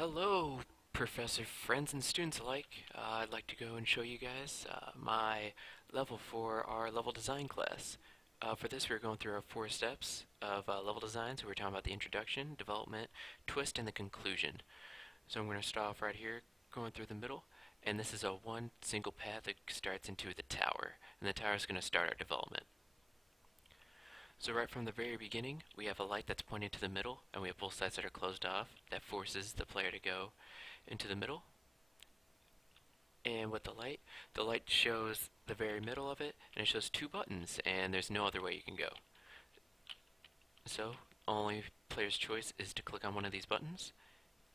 Hello, professor friends and students alike. I'd like to go and show you guys my level for our level design class. For this, we're going through our 4 steps of level design. So we're talking about the introduction, development, twist, and the conclusion. So I'm going to start off right here, going through the middle, and this is a one single path that starts into the tower, and the tower is going to start our development. So right from the very beginning, we have a light that's pointing to the middle, and we have both sides that are closed off. That forces the player to go into the middle. And with the light shows the very middle of it, and it shows 2 buttons, and there's no other way you can go. So, only player's choice is to click on one of these buttons,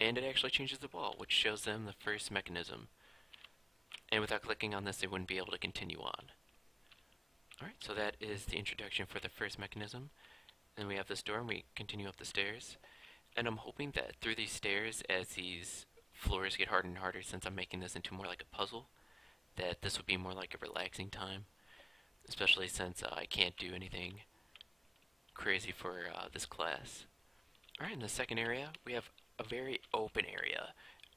and it actually changes the wall, which shows them the first mechanism. And without clicking on this, they wouldn't be able to continue on. Alright, so that is the introduction for the first mechanism. Then we have this door, and we continue up the stairs. And I'm hoping that through these stairs, as these floors get harder and harder, since I'm making this into more like a puzzle, that this would be more like a relaxing time. Especially since I can't do anything crazy for this class. Alright, in the second area, we have a very open area.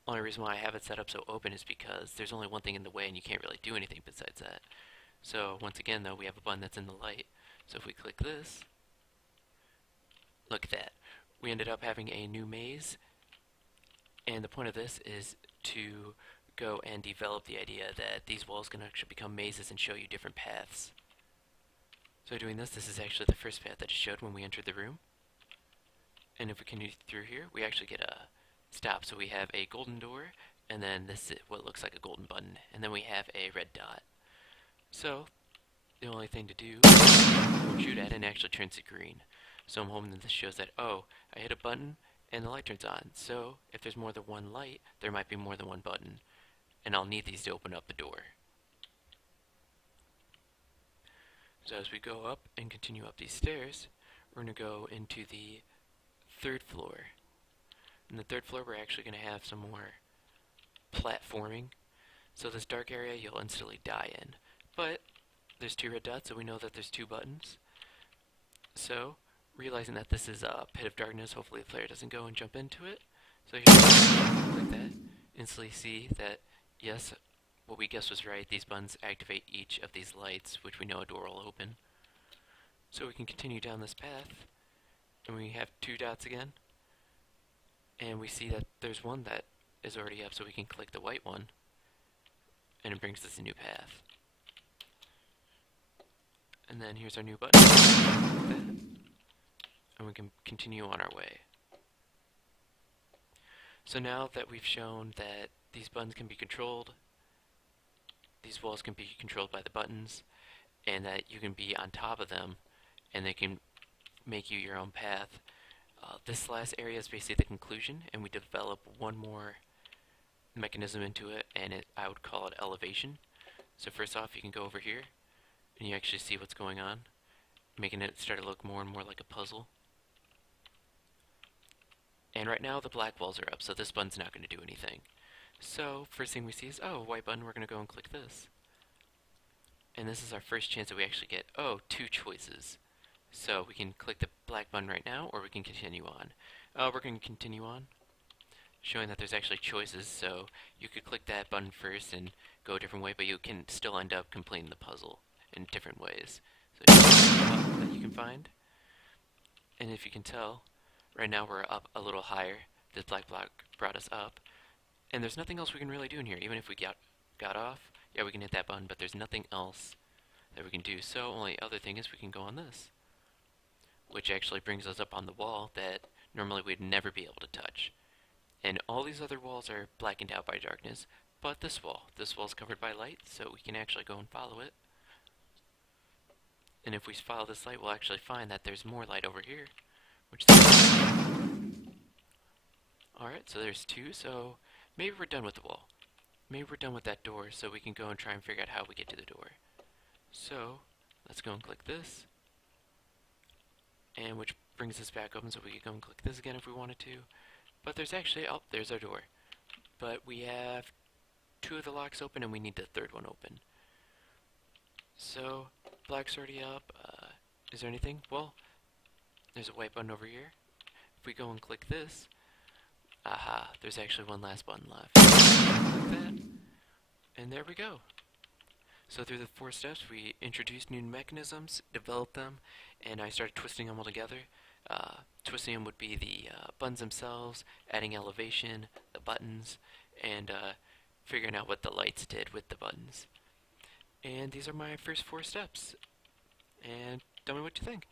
Only reason why I have it set up so open is because there's only one thing in the way and you can't really do anything besides that. So once again though, we have a button that's in the light. So if we click this, look at that. We ended up having a new maze, and the point of this is to go and develop the idea that these walls can actually become mazes and show you different paths. So doing this is actually the first path that it showed when we entered the room. And if we continue through here, we actually get a stop. So we have a golden door, and then this is what looks like a golden button, and then we have a red dot. So the only thing to do is shoot at it and it actually turns to green. So I'm hoping that this shows that, oh, I hit a button and the light turns on. So if there's more than one light, there might be more than one button. And I'll need these to open up the door. So as we go up and continue up these stairs, we're going to go into the 3rd floor. In the 3rd floor, we're actually going to have some more platforming. So this dark area you'll instantly die in. But there's 2 red dots, so we know that there's 2 buttons. So, realizing that this is a pit of darkness, hopefully the player doesn't go and jump into it. So here, like that, instantly see that, yes, what we guessed was right. These buttons activate each of these lights, which we know a door will open. So we can continue down this path, and we have 2 dots again. And we see that there's one that is already up, so we can click the white one, and it brings us a new path. And then here's our new button. And we can continue on our way. So now that we've shown that these buttons can be controlled, these walls can be controlled by the buttons, and that you can be on top of them, and they can make you your own path. This last area is basically the conclusion, and we develop one more mechanism into it, and I would call it elevation. So first off, you can go over here, and you actually see what's going on, making it start to look more and more like a puzzle. And right now the black walls are up, so this button's not going to do anything. So first thing we see is, oh, white button, we're going to go and click this. And this is our first chance that we actually get, oh, 2 choices. So we can click the black button right now, or we can continue on. We're going to continue on, showing that there's actually choices, so you could click that button first and go a different way, but you can still end up completing the puzzle in different ways. So that you can find. And if you can tell, right now we're up a little higher. This black block brought us up. And there's nothing else we can really do in here. Even if we got off, yeah, we can hit that button, but there's nothing else that we can do. So only other thing is we can go on this, which actually brings us up on the wall that normally we'd never be able to touch. And all these other walls are blackened out by darkness, but this wall's covered by light, so we can actually go and follow it. And if we follow this light, we'll actually find that there's more light over here, which alright, so there's 2, so maybe we're done with the wall. Maybe we're done with that door, so we can go and try and figure out how we get to the door. So, let's go and click this, and which brings us back open, so we could go and click this again if we wanted to. But there's actually, oh, there's our door. But we have 2 of the locks open, and we need the 3rd one open. So, black's already up. Is there anything? Well, there's a white button over here. If we go and click this, Aha, there's actually one last button left. Like that. And there we go. So through the 4 steps, we introduced new mechanisms, developed them, and I started twisting them all together. Twisting them would be the buttons themselves, adding elevation, the buttons, and figuring out what the lights did with the buttons. And these are my first 4 steps. And tell me what you think.